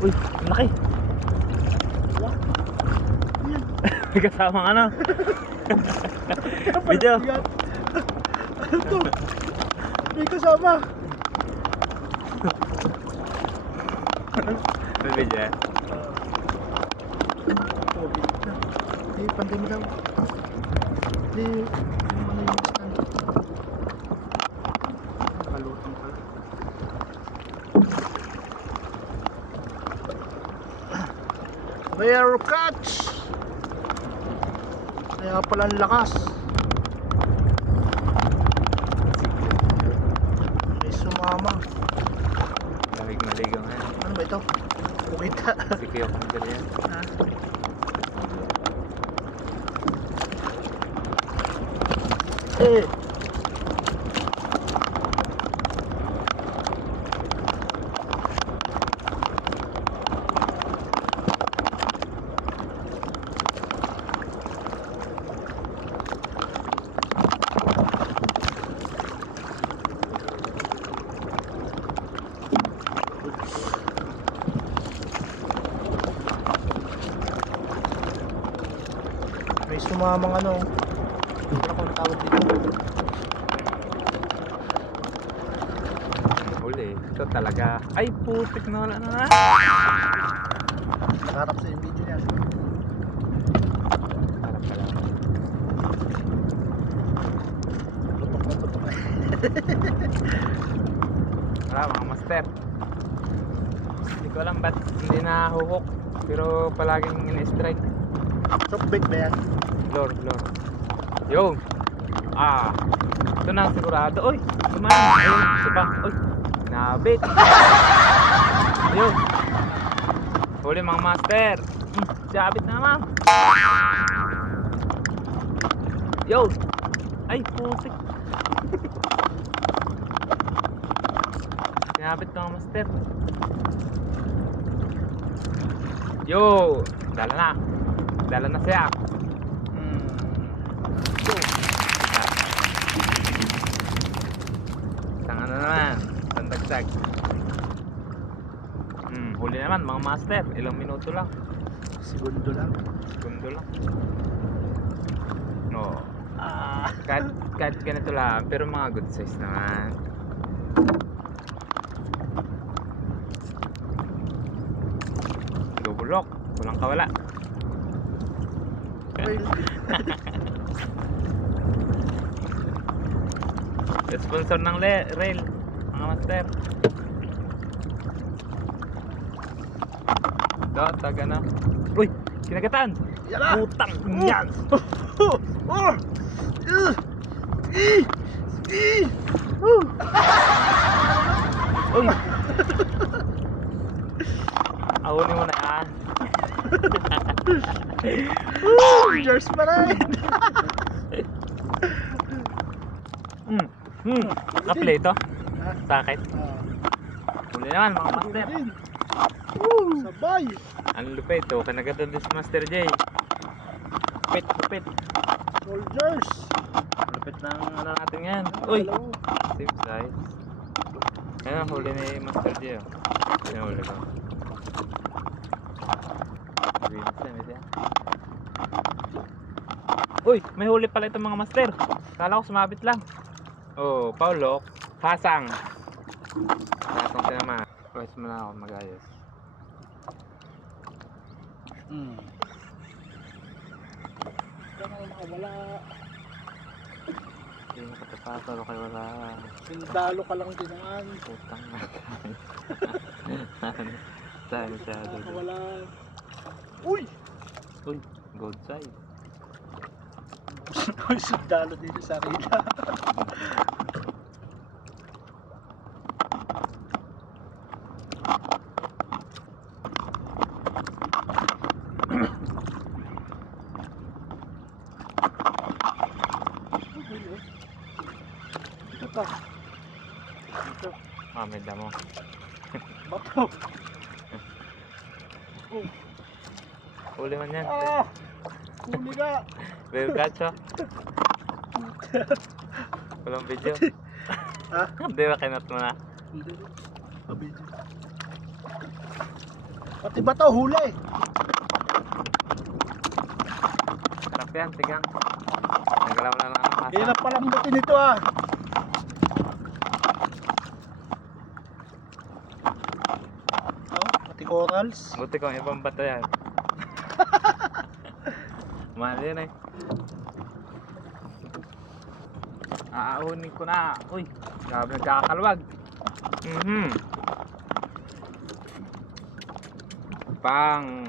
Uy, ang laki. May kasamang ano. Video. Ano to? May kasama. May video eh. COVID na. Hindi, pandemi daw. Hindi, ano yung stand. Kalutang pala. Bear catch! Kaya pala ang lakas. May sumama. Lamig maligaw nga. Ano ba ito? Kumita. Si Kuya Kongger yan. Ha? Eh! May sumamang ano. Ano kung tawag dito? Huli. Ito talaga. Ay, putik na wala na. Harap sa yung video niya. Harap ka lang. Tutok na tutok. Wala, mga master. Hindi ko alam ba't hindi nahuhok. Pero palaging in-strike. Softbait ba yan? Lord. Yo! Ah! Ito na sigurado. Uy! Kumain! Ayun! Isa pa! Uy! Nabit! Yo! Huli mga master! Sabit naman! Yo! Ay! Putik! Sinabit mga master! Yo! Dala na siya! Isang ano naman, isang dagdag. Huli naman mga master, ilang minuto lang. Segundo lang. Segundo lang. No. Kahit ganito lang, pero mga good size naman. Lubulok, walang kawala. Sponsor ng rail, mga master. Ito, taga na. Uy, kinagatan. Yan! Putang yan. Uy. Ahunin mo na yan. Yours pa rin! Nakaplay ito. Sakit. Huli naman mga master. Sabay! Ang lupit ito. Kanagatan din si Master J. Lupit. Soldiers! Lupit ng ano natin yan. Uy! Same size. Ayan ang huli ni Master J. Ayan huli ko. Uy! May huli pala itong mga master. Kala ko sumabit lang. Oh, Paulo. Hasang. Hasang tinama. Pwes mo na ako mag-ayos. Saan ako makawala? Hindi mo katapasal kayo wala. Sindalo ka lang dinaan. Putang na. Saan siya doon? Nakawala. Uy! Uy, gold side. Uy, sindalo dito sa Rila. Ito pa. Ito. Ah, may damo. Bato. Oh. Huli man yan. Ah! Huli ka! Wave catch oh. Walang video. Ha? Hindi ba kinat mo na? Hindi. Pabidyo. Pati ba to huli? Sarap yan, tigang. Nagalaw na lang ang hasa. Hirap palambutin ito ah. Oh, pati corals. Buti kong ibang bato yan. Mahal yan eh. Aaunin ko na. Uy, grabe nagkakakalwag. Pang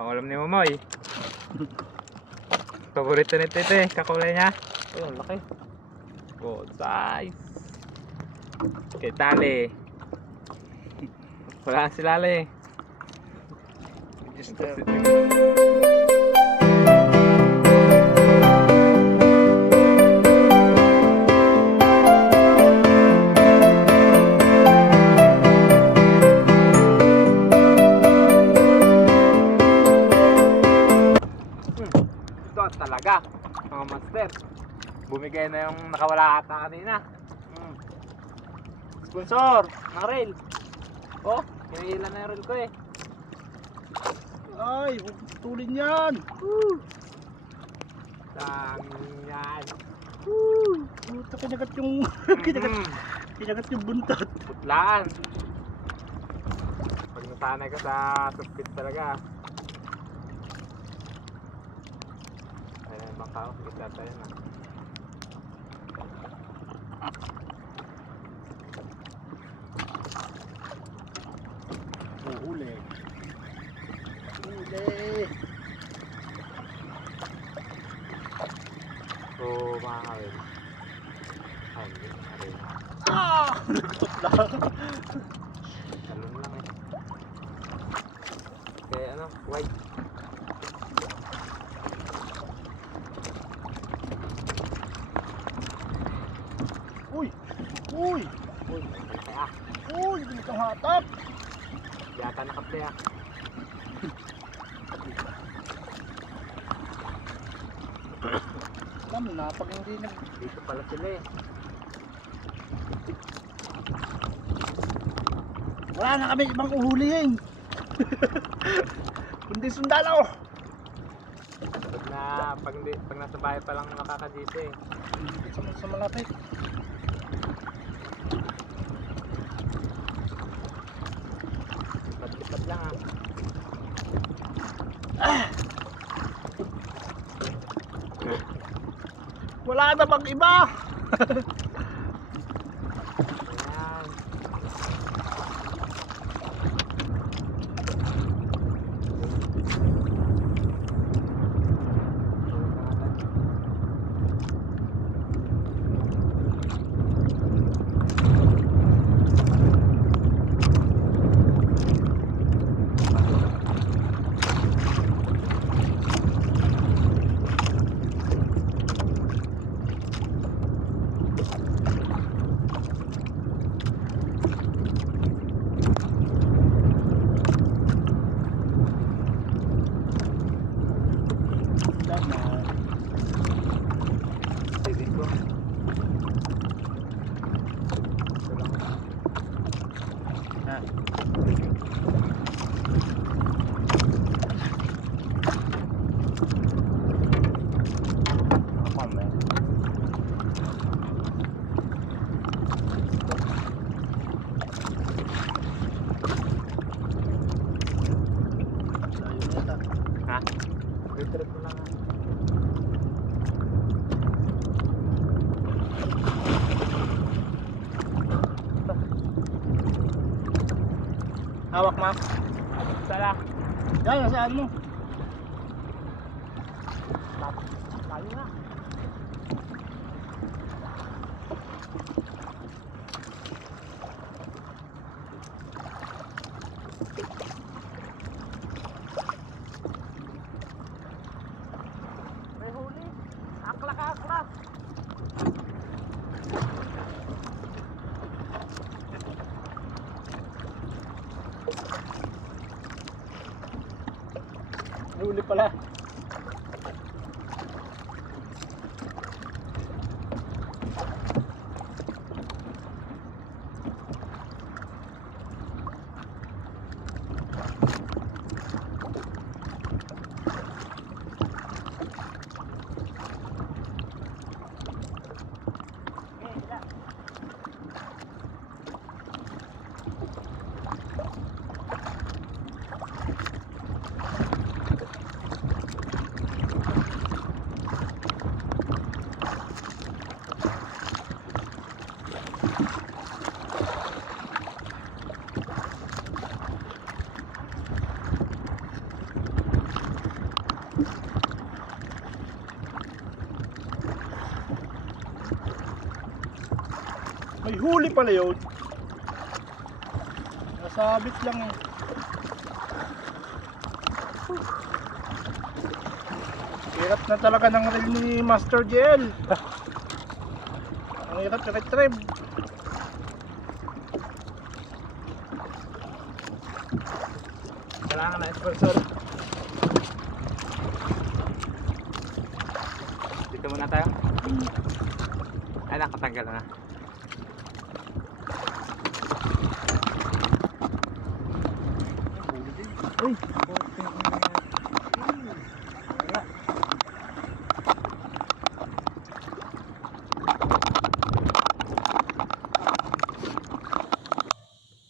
ulam ni Momoy. Paborito ni Tete, kakulay niya. Uy, ang laki. Good size. Kay Tali. Wala si Lali. Just talaga mga master, bumigay na yung nakawala ata kanina. Sponsor ng rail. Oh, kinailan na yung rail ko eh. Ay, huwag tulin yan. Dami yan. Puta, kinagat yung kinagat yung buntot. Putlaan. Pag nasanay ka sa speed talaga. Ayan yung bangka ko, kita tayo na. Oh, huli. Huli. So mga kawin. Ay, hindi na rin. Ah! Nagtot lang. Talon lang eh. Kaya ano, white. Uy! Uy! Uy, kaya. Uy! Bilis ang hatak! Yata nakapaya. Alam na, pag hindi nag... Dito pala sila eh. Wala na kami ibang uhulihin. Kundi sundalo. Pag nasa bahay pa lang nakakadito eh. Sa malapit. Lipat lang ah. Wala na bang iba? Ayan. Sibig ko. Ha? Retreat mo lang ah. Hawak ma'am. Sala. Yan, nasaan mo? Tayo na. May huli. Akla ka, akla. May huli pala. May huli pala yun. Nasabit lang eh. Hirap na talaga ng reel ni Master JL. Ang hirap i-retrieve. Kailangan na sponsor. Dito muna tayo. Ay, nakatanggal na. Uy,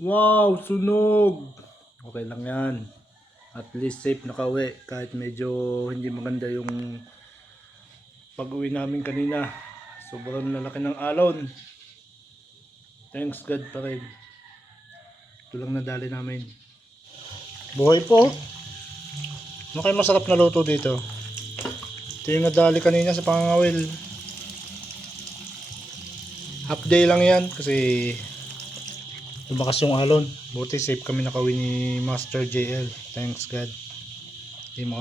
wow, sunog. Okay lang yan. At least safe nakauwi kahit medyo hindi maganda yung pag-uwi namin kanina. Sobrang lalaki ng alon. Thanks God pa rin. Ito lang nadali namin. Buhay po. Ano kayo masarap na luto dito? Ito yung nadali kanina sa pangangawil. Half day lang yan kasi lumakas yung alon. Buti safe kami nakauwi ni Master JL. Thanks God. Di mo